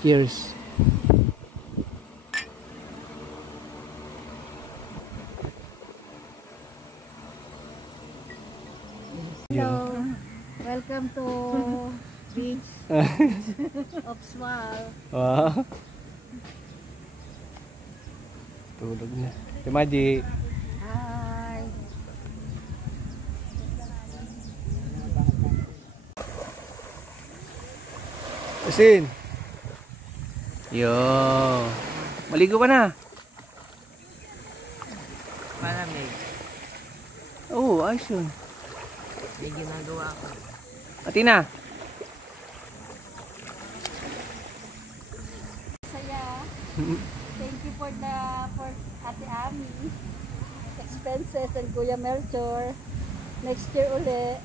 Cheers. Hello. Welcome to beach of Swal. Wow. Tulog na. Timaji. Hi. Asin. Yo. Maligo ka na? Malamig. Oo, ayos yun. May ginagawa ko. Atina. Saya. Thank you for Ate Ami expenses and Kuya Melchor. Next year uli.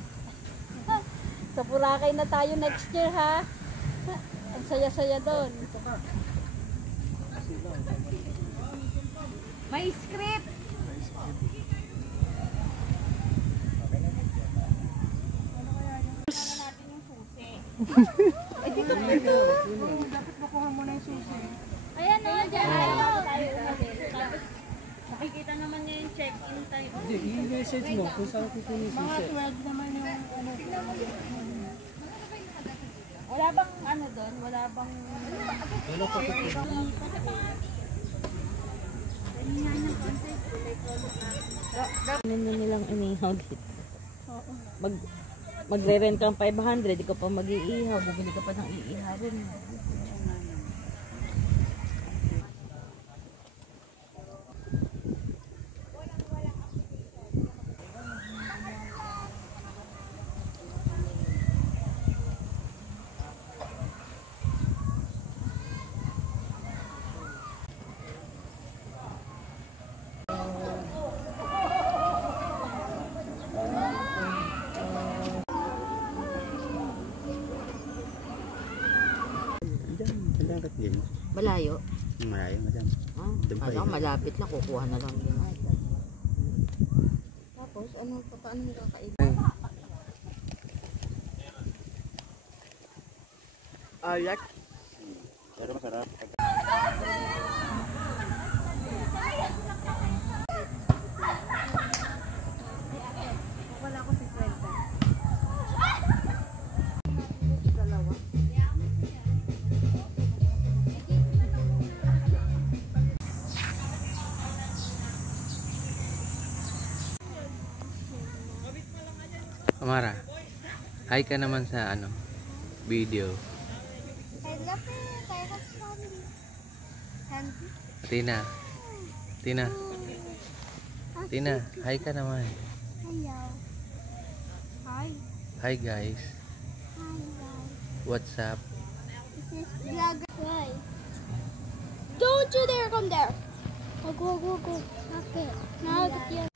Sa Boracay na tayo next year ha. Ang saya-saya doon. May script. Ay, dito dito. Dapat makuha mo na yung susi. Ayan o, dyan tayo. Tapos, Makikita naman niya yung check-in time. hindi, i-message mo kung saan kukunin yung susi. Mga 12 naman yung ano. Wala bang ano doon? Wala bang... Wala pa kukunin. Ano nilang inihaw dito? Magre-rent kang 500, ikaw pa mag-iihaw, bubili ka pa ng iihawin. Malayo? Malayo, madam. Ano, malapit lang, kukuha na lang din. Tapos, ano, paano nila kakainin? Ayak. Pero masarap. Wala ko si Kwenta. Amara. Hi ka naman sa ano, video. Tina. Tina. Tina, hi ka naman. Hello. Hi. Hi guys. Hi guys. What's up? This is vlogger. Why? Don't you dare come there. Go, go, go. Okay. Now get you.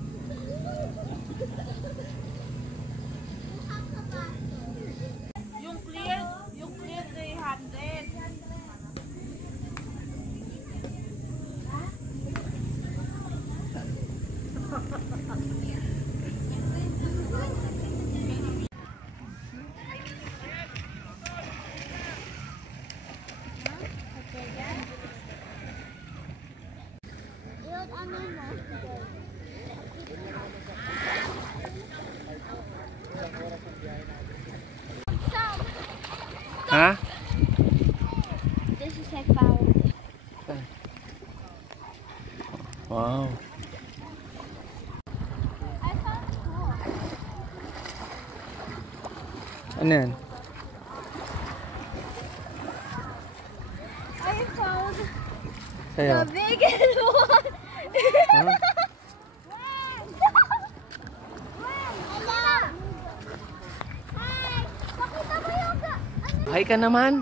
Yung clear 300. Ha? This is I found. Wow. I found more. Ano yan? I found Sa'yo? the biggest one. Ha? Hi! Pakita mo yung Hi ka naman.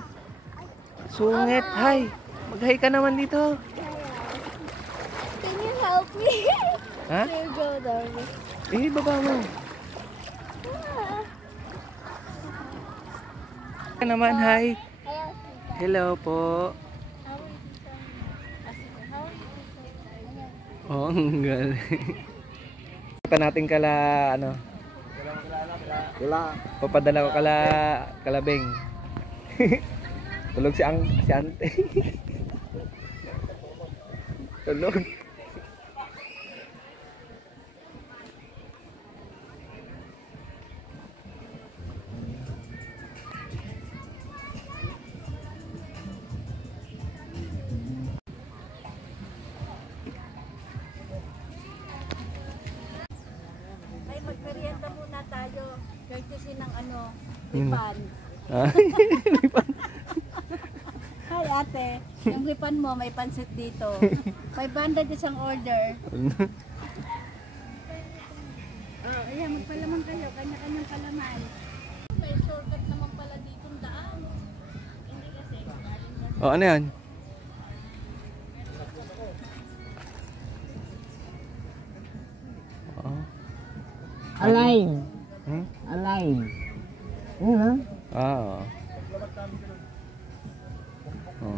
Sungit, hi. Mag-hi ka naman dito. Can you help me? Ha? Can you go there? Eh, baba mo. Hi ka naman, hi. Hello po. How are you? Oh, ang galing. Pa natin kala ano. Wala. Papadala ko kalabeng. Tulog si ante. Tulog. Ay, magmerienda muna tayo. Courtesy ng ano, ripan. Ah. Hi ate, yung ripan mo may pansit dito. 500 isang order. Ayan, magpalaman kayo, kanya-kanyang palaman. May shortcut naman pala dito daan. Hindi kasi galing Oh, ano yan? Oh. Align. Hmm? Align. Ano? Ah. Oh.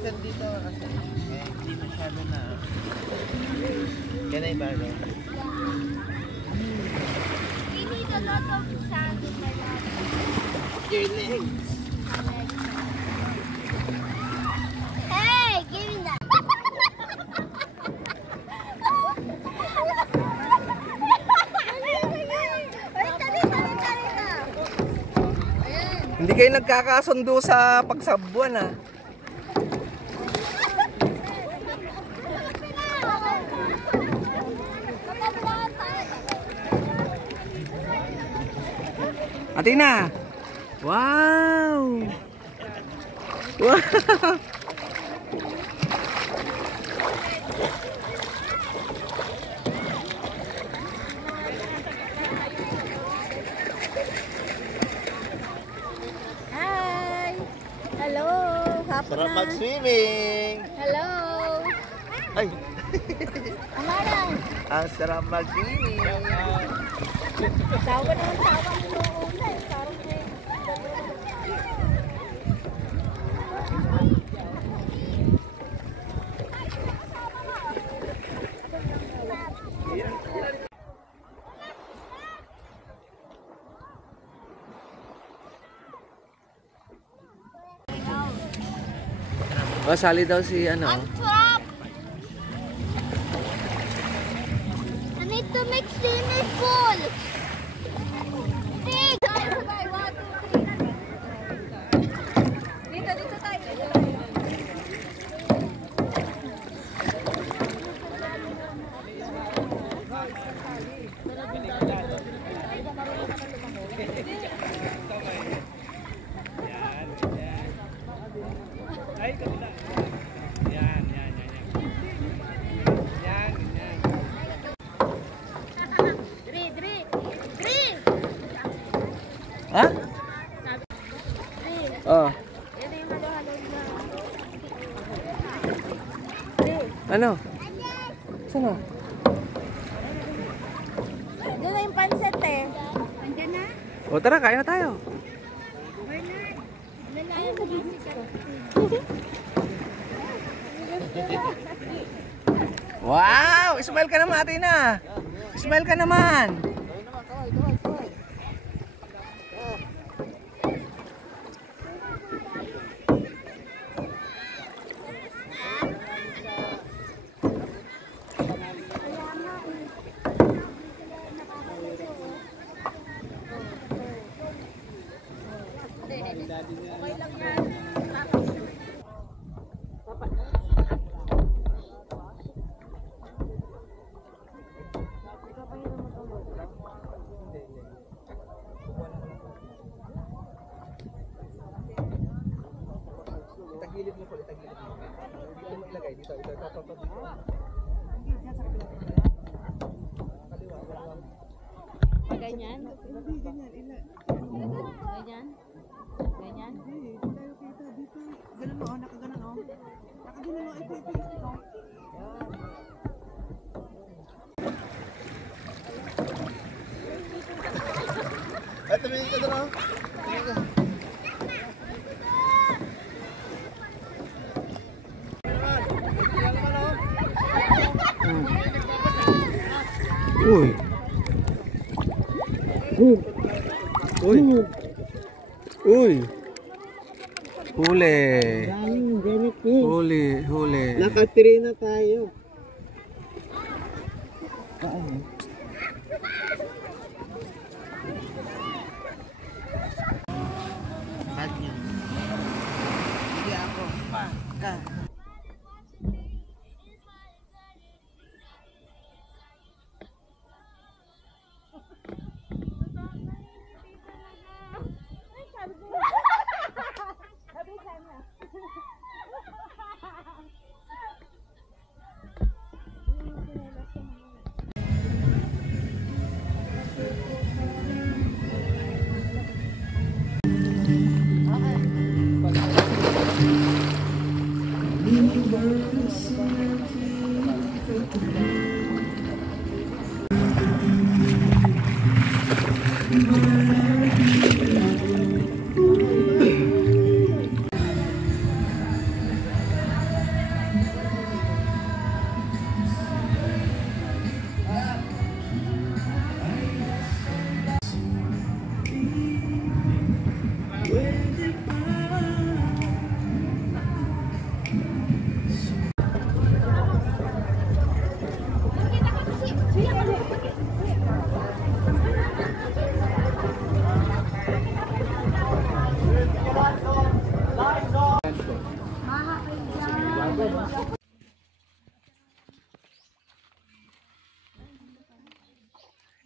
Dito kasi hindi masyado na. Ganay ba? We need a lot of sand in my lap. Your legs. Hey, give me that. Hindi kayo nagkakasundo sa pagsabuan ah. Atina! Wow! Wow! Hi! Hello! Hapon Sarap na. mag-swimming. Hello! Ay, Amara! ang sarap mag-swimming. Tawa naman tawa mo una eh. Parang may... Oh, sali daw si ano. Trap! I need to make swimming pool. Big! Dito tayo. Ano? Saan na? Doon na yung panset eh. Nandiyan na? O tara, kain na tayo. Lalayan mo din siya. Wow! Smile ka naman, Athena. Smile ka naman. Itagilid mo po, itagilid mo. Dito mo ilagay, dito, ito, dito. Ganyan? Ganyan? Ganyan? Ganun mo, nakaganon o. Nakaganon o, ito. Ay, tumingin ka doon, oh. Tumingin ka. Uy. Uy. Uy. Huli. Huli, huli. Nakatiri na tayo. Hindi ako. Ka.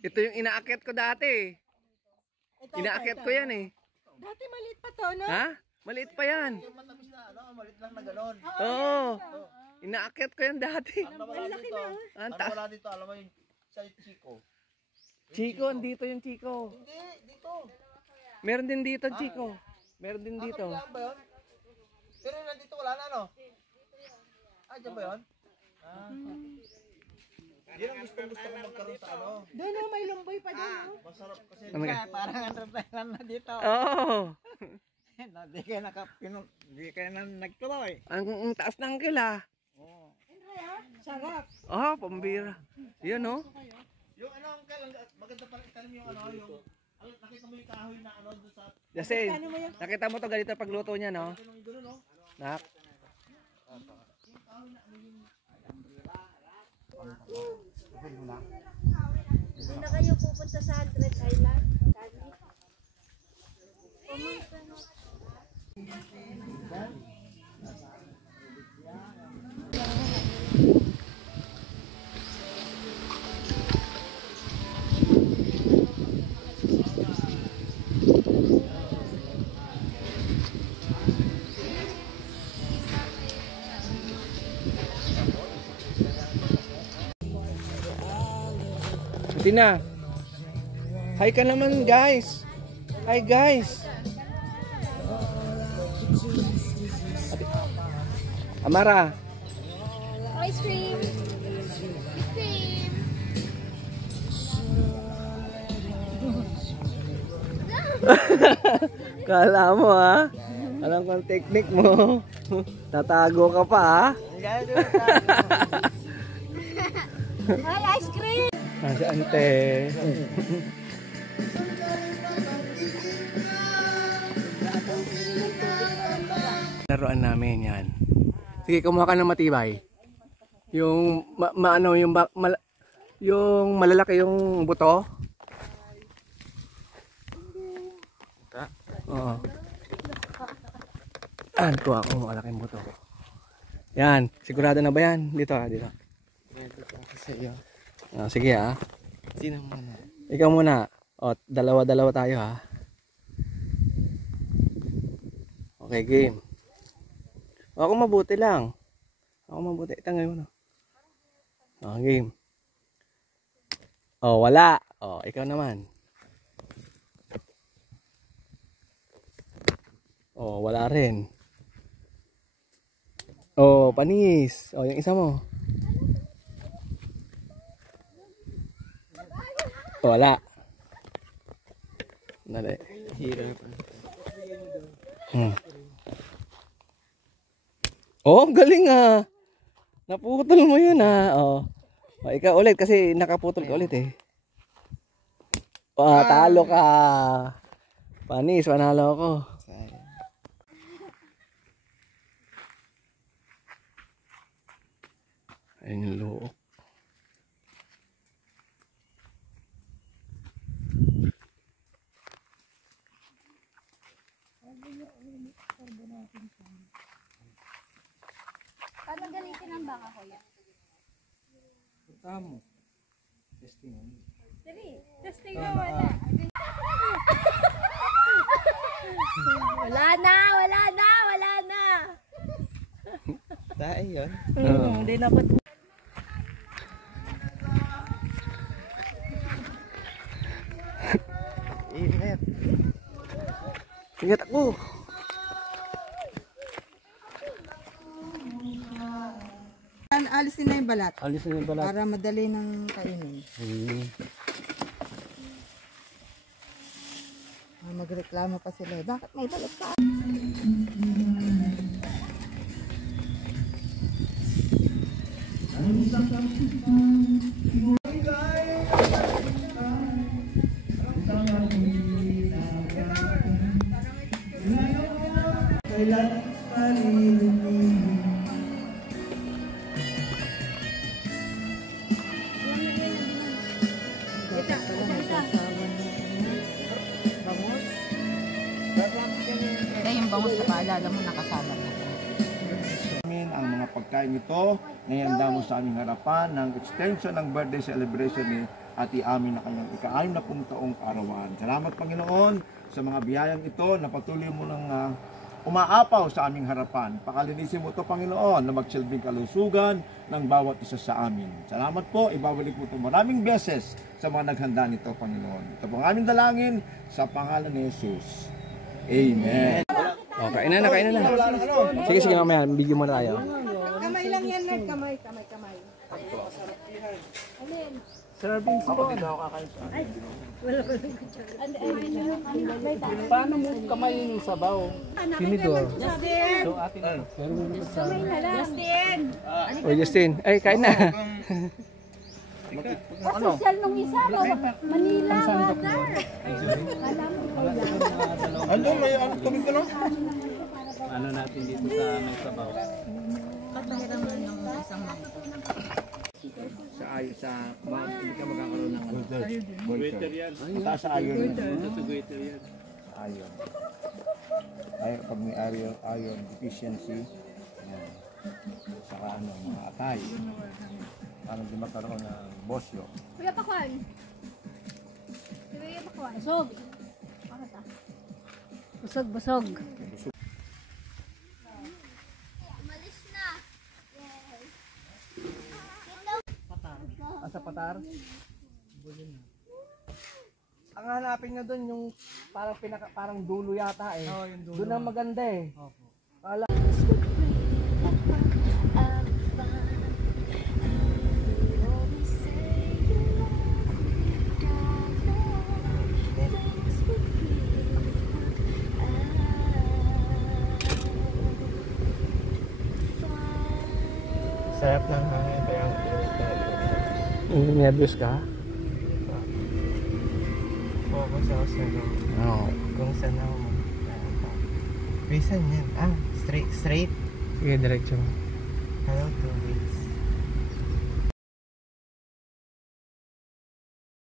Ito yung inaakyat ko dati. Inaakyat ko yan eh. Dati maliit pa to, no? Ha? Maliit pa yan. Matamis na, ano, malit lang na gano'n. Oo. Inaakyat ko yan dati. Ano wala dito? Ang Ano taas. wala dito? Alam mo yung sa Chico. Chico, andito yung Chico. Hindi, dito. Meron din dito, Chico. Meron din dito. Saan ba yun? Pero yung nandito wala na, no? Ah, dyan ba yun? Ah. Yan ang gusto ko magkaroon sa ano. Doon no, may lumboy pa doon, no? Masarap kasi. Ano ka? Parang underline na dito. Oo. Di kayo na nagtuloy. Ang taas ng kila. Sarap. Oh, pambira. Yun, no? Yung ano, maganda pala itanim yung ano, yung nakita mo yung kahoy na ano doon sa Yasin, nakita mo to ganito pagluto niya, no? Nak. Hindi na kayo pupunta sa 100 Island? Pumunta na. Tina. Hi ka naman, guys. Hi, guys. Amara. ice cream. Ice cream. Kala mo ha? Alam ko ang technique mo. Tatago ka pa ha? Ay, ice cream! Si ante. Laruan namin yan. Sige, kumuha ka ng matibay. Yung yung malalaki yung buto. Oo. Kuha ko malaking buto. Yan, sigurado na ba yan? Dito ah, dito. Sige ah. Sino muna? Ikaw muna. O, dalawa-dalawa tayo ha. Okay, game. Ako mabuti lang. Ako mabuti. Tangay mo na. O, game. O, wala. O, ikaw naman. O, wala rin. O, panis. O, yung isa mo. O, wala. Dali. Hirap. Oh, galing ah. Naputol mo yun ah. Oh. O, ikaw ulit kasi nakaputol ka ulit eh. Talo ka. Panis, panalo ako. Ayun yung luok. Paano galitin ang baka, kuya? Tama. Testing. Testing na wala. Wala na, wala na, wala na. Dahil yun. Hindi na pa. Ingat. Ingat ako. Alisin na yung balat. Alis na yung balat. Para madali ng kainin. Magreklamo pa sila. Bakit may balat ka? Kaya yung bangus sa paalala mo nakasala mo. Ang mga pagkain ito na ihanda mo sa aming harapan ng extension ng birthday celebration ni Ate Ami na kanyang ika-60 taong kaarawan. Salamat Panginoon sa mga biyayang ito na patuloy mo nang umaapaw sa aming harapan. Pakalinisin mo ito Panginoon na magsilbing kalusugan ng bawat isa sa amin. Salamat po, ibabalik mo ito maraming beses sa mga naghanda nito Panginoon. Ito po ang aming dalangin sa pangalan ni Jesus. Amen. O, kain na, kain na. Sige, sige mamaya, bigyan mo na tayo. Kamay lang yan, Nerd. Kamay. Serving po. Paano mo kamay yung sabaw? Tinidor. So atin O, Justin. Ay, kain na. Social nung isa, Manila, water. Ano, may tubig ka no? ano natin dito sa may sabaw. Patahiraman ng isang mangkok. Sa hindi ka magkakaroon ng Waiter yan. mataas sa iron. Sa waiter yan. Iron. Ay, pag may iron deficiency, yan. Saka mga atay. Parang di magkaroon ng bosyo. Kuya Pakwan. Kuya Pakwan. Busog. Busog. Umalis na. Sa patar? Ang hanapin nyo doon yung parang dulo yata eh. Oh, yung dulo. Doon ang maganda eh. Opo. Sarap ng hangin, kaya ang init talaga. Nervous ka? Focus ako sa Oo. kung saan ako Reason yan. Straight. Sige, diretso. Hello, 2 weeks.